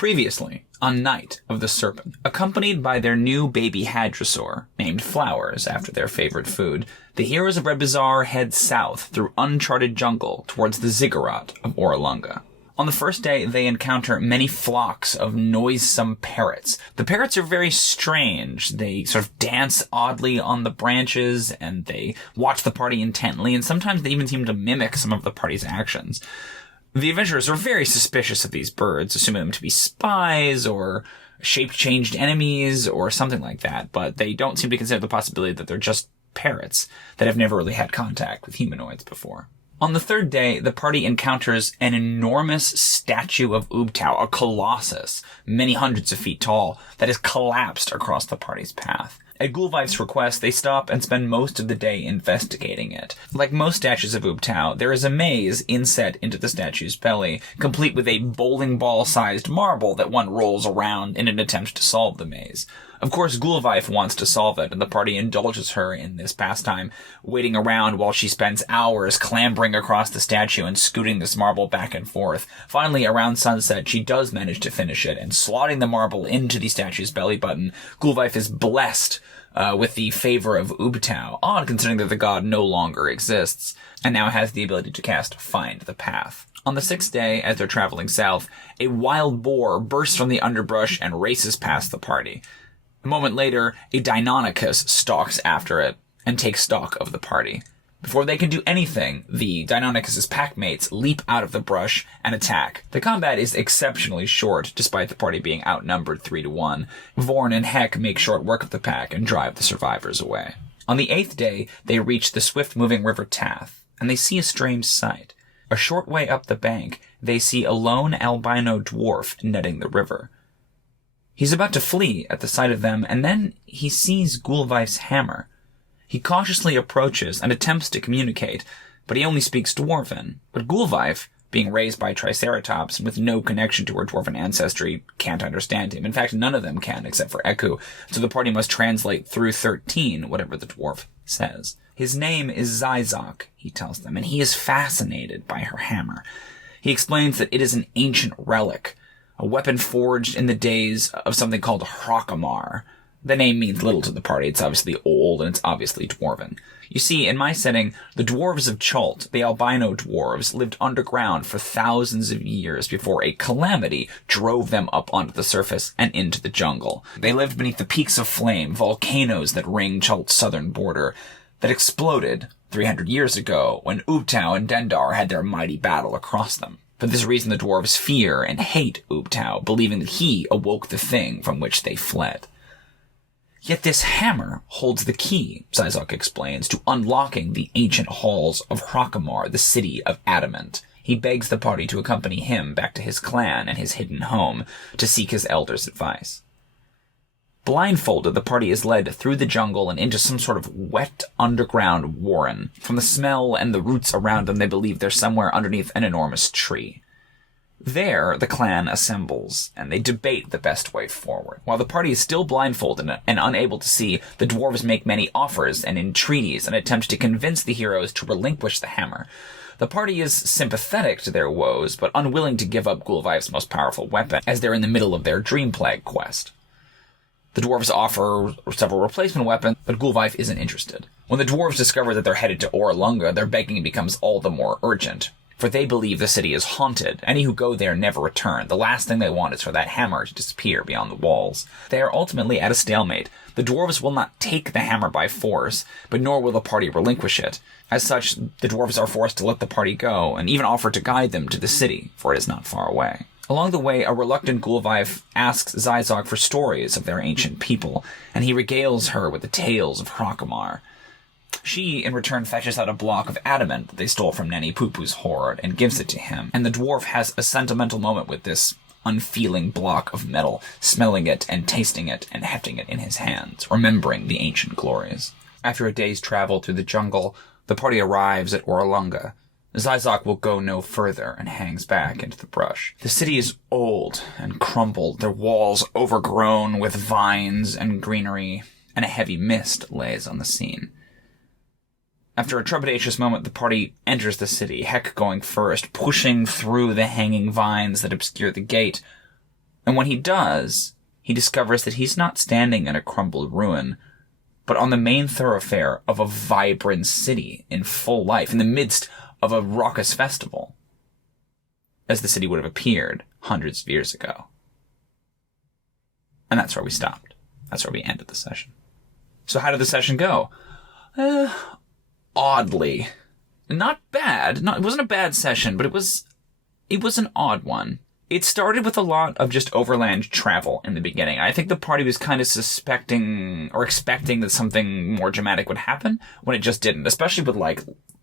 Previously, on Night of the Serpent, accompanied by their new baby hadrosaur, named Flowers after their favorite food, the heroes of Red Bazaar head south through uncharted jungle towards the ziggurat of Orolunga. On the first day, they encounter many flocks of noisome parrots. The parrots are very strange. They sort of dance oddly on the branches, and they watch the party intently, and sometimes they even seem to mimic some of the party's actions. The adventurers are very suspicious of these birds, assuming them to be spies or shape-changed enemies or something like that, but they don't seem to consider the possibility that they're just parrots that have never really had contact with humanoids before. On the third day, the party encounters an enormous statue of Ubtao, a colossus, many hundreds of feet tall, that has collapsed across the party's path. At Gûlwyf's request, they stop and spend most of the day investigating it. Like most statues of Ubtao, there is a maze inset into the statue's belly, complete with a bowling ball-sized marble that one rolls around in an attempt to solve the maze. Of course, Gûlwyf wants to solve it, and the party indulges her in this pastime, waiting around while she spends hours clambering across the statue and scooting this marble back and forth. Finally, around sunset, she does manage to finish it, and slotting the marble into the statue's belly button, Gûlwyf is blessed with the favor of Ubtao, odd considering that the god no longer exists, and now has the ability to cast Find the Path. On the sixth day, as they're traveling south, a wild boar bursts from the underbrush and races past the party. A moment later, a Deinonychus stalks after it and takes stock of the party. Before they can do anything, the Deinonychus's packmates leap out of the brush and attack. The combat is exceptionally short, despite the party being outnumbered 3-1. Vorn and Hek make short work of the pack and drive the survivors away. On the eighth day, they reach the swift-moving river Tath, and they see a strange sight. A short way up the bank, they see a lone albino dwarf netting the river. He's about to flee at the sight of them, and then he sees Gûlwyf's hammer. He cautiously approaches and attempts to communicate, but he only speaks Dwarven. But Gûlwyf, being raised by Triceratops and with no connection to her Dwarven ancestry, can't understand him. In fact, none of them can, except for Eku, so the party must translate through 13 whatever the dwarf says. His name is Zizok, he tells them, and he is fascinated by her hammer. He explains that it is an ancient relic, a weapon forged in the days of something called Hrakhamar. The name means little to the party. It's obviously old, and it's obviously Dwarven. You see, in my setting, the dwarves of Chult, the albino dwarves, lived underground for thousands of years before a calamity drove them up onto the surface and into the jungle. They lived beneath the peaks of flame, volcanoes that ring Chult's southern border, that exploded 300 years ago when Ubtao and Dendar had their mighty battle across them. For this reason, the dwarves fear and hate Ubtao, believing that he awoke the thing from which they fled. Yet this hammer holds the key, Zizok explains, to unlocking the ancient halls of Hrakhamar, the city of adamant. He begs the party to accompany him back to his clan and his hidden home to seek his elders' advice. Blindfolded, the party is led through the jungle and into some sort of wet underground warren. From the smell and the roots around them, they believe they're somewhere underneath an enormous tree. There, the clan assembles, and they debate the best way forward. While the party is still blindfolded and unable to see, the dwarves make many offers and entreaties and attempt to convince the heroes to relinquish the hammer. The party is sympathetic to their woes, but unwilling to give up Gûlwyf's most powerful weapon, as they're in the middle of their Dream Plague quest. The dwarves offer several replacement weapons, but Gûlwyf isn't interested. When the dwarves discover that they're headed to Orolunga, their begging becomes all the more urgent, for they believe the city is haunted. Any who go there never return. The last thing they want is for that hammer to disappear beyond the walls. They are ultimately at a stalemate. The dwarves will not take the hammer by force, but nor will the party relinquish it. As such, the dwarves are forced to let the party go, and even offer to guide them to the city, for it is not far away. Along the way, a reluctant Gûlwyf asks Zizok for stories of their ancient people, and he regales her with the tales of Hrakhamar. She, in return, fetches out a block of adamant that they stole from Nanny Poo-Poo's hoard and gives it to him, and the dwarf has a sentimental moment with this unfeeling block of metal, smelling it and tasting it and hefting it in his hands, remembering the ancient glories. After a day's travel through the jungle, the party arrives at Orolunga. Zizok will go no further and hangs back into the brush. The city is old and crumbled, their walls overgrown with vines and greenery, and a heavy mist lays on the scene. After a trepidatious moment, the party enters the city, Hek going first, pushing through the hanging vines that obscure the gate. And when he does, he discovers that he's not standing in a crumbled ruin, but on the main thoroughfare of a vibrant city in full life, in the midst of a raucous festival, as the city would have appeared hundreds of years ago. And that's where we stopped. That's where we ended the session. So how did the session go? Oddly. Not bad. It wasn't a bad session, but it was an odd one. It started with a lot of just overland travel in the beginning. I think the party was kind of suspecting or expecting that something more dramatic would happen when it just didn't, especially with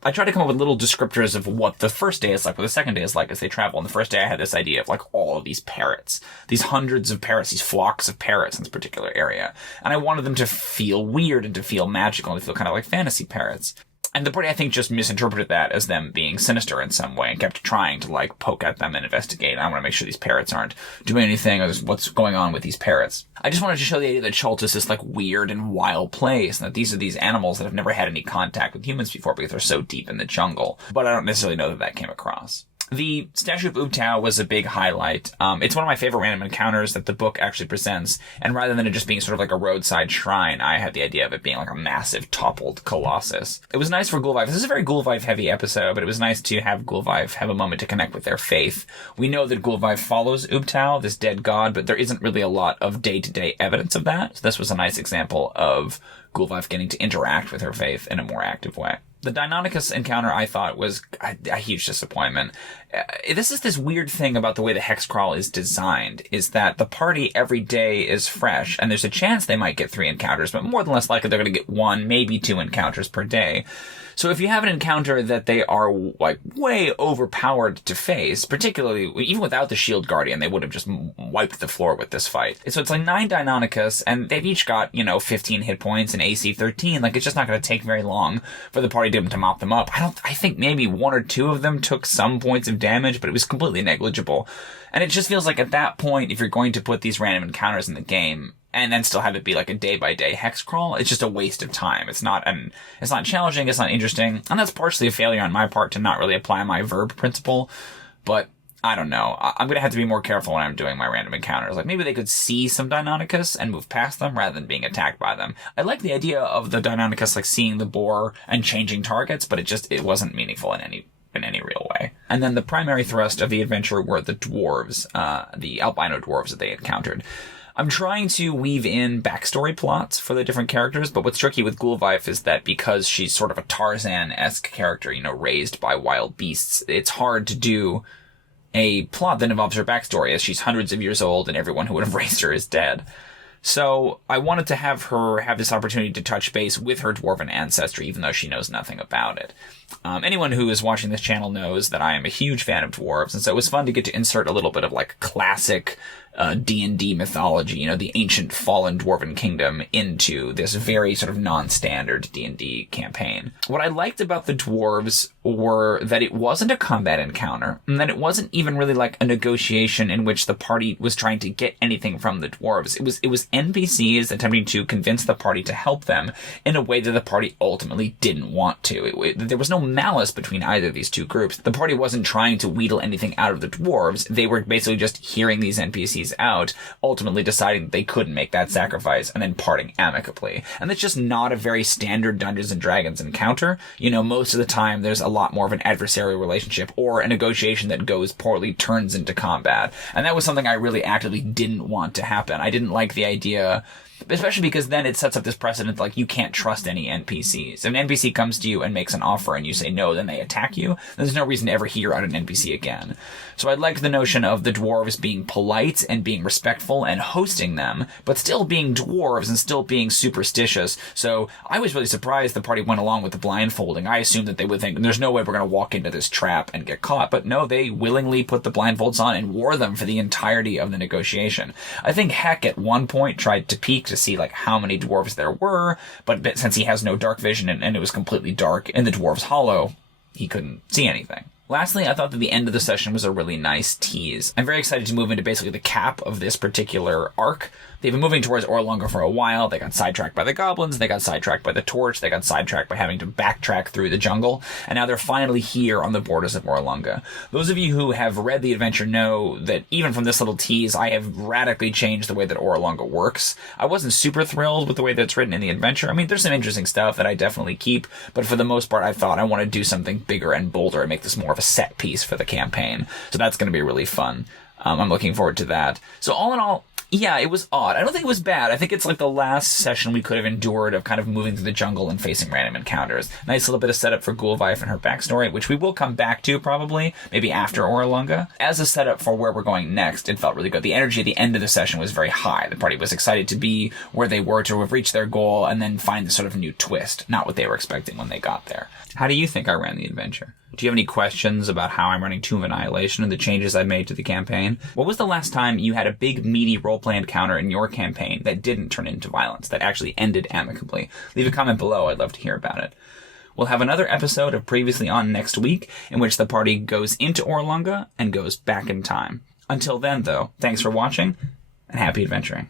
I tried to come up with little descriptors of what the first day is like, what the second day is like as they travel. And the first day I had this idea of all of these parrots, these hundreds of parrots, these flocks of parrots in this particular area. And I wanted them to feel weird and to feel magical and to feel kind of like fantasy parrots. And the party, I think, just misinterpreted that as them being sinister in some way and kept trying to, poke at them and investigate. I want to make sure these parrots aren't doing anything or what's going on with these parrots. I just wanted to show the idea that Chult is this, weird and wild place, and that these are these animals that have never had any contact with humans before because they're so deep in the jungle. But I don't necessarily know that came across. The statue of Ubtao was a big highlight. It's one of my favorite random encounters that the book actually presents. And rather than it just being sort of like a roadside shrine, I had the idea of it being like a massive toppled colossus. It was nice for Gûlwyf. This is a very Gûlwyf heavy episode, but it was nice to have Gûlwyf have a moment to connect with their faith. We know that Gûlwyf follows Ubtao, this dead god, but there isn't really a lot of day-to-day evidence of that. So this was a nice example of Gûlwyf getting to interact with her faith in a more active way. The Deinonychus encounter, I thought, was a huge disappointment. This is this weird thing about the way the Hexcrawl is designed, is that the party every day is fresh, and there's a chance they might get 3 encounters, but more than less likely they're going to get 1, maybe 2 encounters per day. So if you have an encounter that they are, way overpowered to face, particularly, even without the Shield Guardian, they would have just wiped the floor with this fight. So it's 9 Deinonychus, and they've each got, 15 hit points and AC 13. It's just not going to take very long for the party to mop them up. I think maybe 1 or 2 of them took some points of damage, but it was completely negligible. And it just feels like at that point, if you're going to put these random encounters in the game, and then still have it be a day-by-day hex crawl, it's just a waste of time. It's not challenging, it's not interesting, and that's partially a failure on my part to not really apply my verb principle, but I don't know. I'm gonna have to be more careful when I'm doing my random encounters. Maybe they could see some Deinonychus and move past them rather than being attacked by them. I like the idea of the Deinonychus seeing the boar and changing targets, but it wasn't meaningful in any real way. And then the primary thrust of the adventure were the dwarves, the albino dwarves that they encountered. I'm trying to weave in backstory plots for the different characters, but what's tricky with Gûlwyf is that because she's sort of a Tarzan-esque character, raised by wild beasts, it's hard to do a plot that involves her backstory, as she's hundreds of years old and everyone who would have raised her is dead. So I wanted to have her have this opportunity to touch base with her dwarven ancestry, even though she knows nothing about it. Anyone who is watching this channel knows that I am a huge fan of dwarves, and so it was fun to get to insert a little bit of classic D&D mythology, the ancient fallen dwarven kingdom, into this very sort of non-standard D&D campaign. What I liked about the dwarves were that it wasn't a combat encounter, and that it wasn't even really a negotiation in which the party was trying to get anything from the dwarves. It was NPCs attempting to convince the party to help them in a way that the party ultimately didn't want to. There was no malice between either of these two groups. The party wasn't trying to wheedle anything out of the dwarves. They were basically just hearing these NPCs out, ultimately deciding that they couldn't make that sacrifice, and then parting amicably. And that's just not a very standard Dungeons & Dragons encounter. Most of the time there's a lot more of an adversarial relationship, or a negotiation that goes poorly turns into combat. And that was something I really actively didn't want to happen. I didn't like the idea, especially because then it sets up this precedent you can't trust any NPCs. If an NPC comes to you and makes an offer and you say no, then they attack you, there's no reason to ever hear out an NPC again. So I liked the notion of the dwarves being polite and being respectful and hosting them, but still being dwarves and still being superstitious. So I was really surprised the party went along with the blindfolding. I assumed that they would think, there's no way we're going to walk into this trap and get caught. But no, they willingly put the blindfolds on and wore them for the entirety of the negotiation. I think Heck at one point tried to peek to see how many dwarves there were, but since he has no dark vision and it was completely dark in the dwarves hollow, he couldn't see anything. Lastly, I thought that the end of the session was a really nice tease. I'm very excited to move into basically the cap of this particular arc. They've been moving towards Orolunga for a while. They got sidetracked by the goblins, they got sidetracked by the torch, they got sidetracked by having to backtrack through the jungle, and now they're finally here on the borders of Orolunga. Those of you who have read the adventure know that even from this little tease, I have radically changed the way that Orolunga works. I wasn't super thrilled with the way that it's written in the adventure. I mean, there's some interesting stuff that I definitely keep, but for the most part, I thought I want to do something bigger and bolder and make this more of a set piece for the campaign. So that's going to be really fun. I'm looking forward to that. So all in all, yeah, it was odd. I don't think it was bad. I think it's like the last session we could have endured of kind of moving through the jungle and facing random encounters. Nice little bit of setup for Gûlwyf and her backstory, which we will come back to probably, maybe after Orolunga. As a setup for where we're going next, it felt really good. The energy at the end of the session was very high. The party was excited to be where they were, to have reached their goal, and then find this sort of new twist, not what they were expecting when they got there. How do you think I ran the adventure? Do you have any questions about how I'm running Tomb of Annihilation and the changes I've made to the campaign? What was the last time you had a big, meaty roleplay encounter in your campaign that didn't turn into violence, that actually ended amicably? Leave a comment below. I'd love to hear about it. We'll have another episode of Previously On next week, in which the party goes into Orolunga and goes back in time. Until then, though, thanks for watching, and happy adventuring.